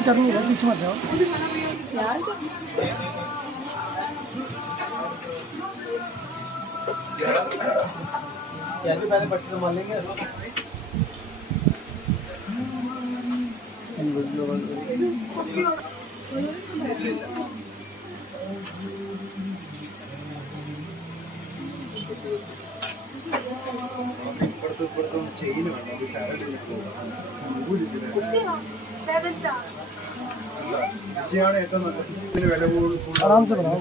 ഇറങ്ങിയില്ല തിരിച്ചു മാറ്റാം ചെയിൻ വേണം ഏറ്റവും നല്ലത് വില आराम से बनाओ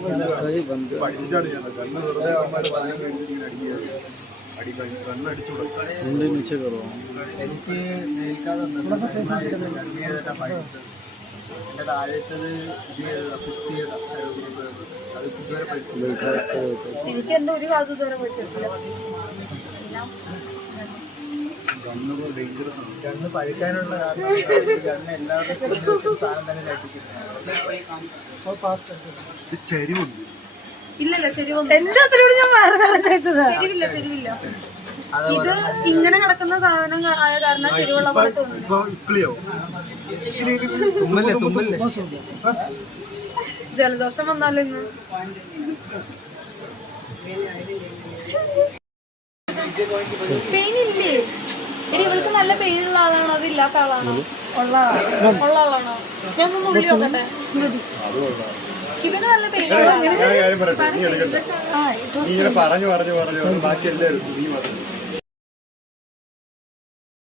പഠിച്ചിട്ടാണ് ചെയ്യുന്നത് കണ്ണ് വെറുതെ അവന്മാർ പറയാൻ വേണ്ടി അടി കണ്ണടിച്ചു കൊടുക്കും എനിക്ക് എൻ്റെ താഴത്തത് അത് ഇതുവരെ എനിക്ക് എന്റെ ഒരു കാലത്ത് ഇതുവരെ പറ്റില്ല. കണ്ണ് ഡേഞ്ചറസ് ആണ്. കണ്ണ് പഴുക്കാനുള്ള കാരണം കണ്ണ് എല്ലാവരുടെയും സാധനം തന്നെ ഇത് ചെരിവുണ്ട്. ഇല്ലല്ല ചെരിവില്ല. എന്റെ അത്രയോട് ഞാൻ ചെരിവില്ല ചെരിവില്ല. ഇത് ഇങ്ങനെ കിടക്കുന്ന സാധനം ആയ കാരണം ചെരിവുള്ള പോലെ തോന്നുന്നു. ജലദോഷം വന്നാലും ഇന്ന് പെയിൻ ഇല്ലേ? ഇനി ഇവൾക്ക് നല്ല പെയിൻ ഉള്ള ആളാണോ അത് ഇല്ലാത്ത ആളാണോ? ഉള്ള ആളാണോ? ഞാൻ ഒന്ന് ഉള്ളി നോക്കട്ടെ. ഇവന് നല്ല പെയിൻ ഞാൻ കാര്യം പറയട്ടെ, നീ എടുക്കണ്ട. നീ ഇങ്ങനെ പറഞ്ഞു ബാക്കി എല്ലാവരും നീ പറഞ്ഞു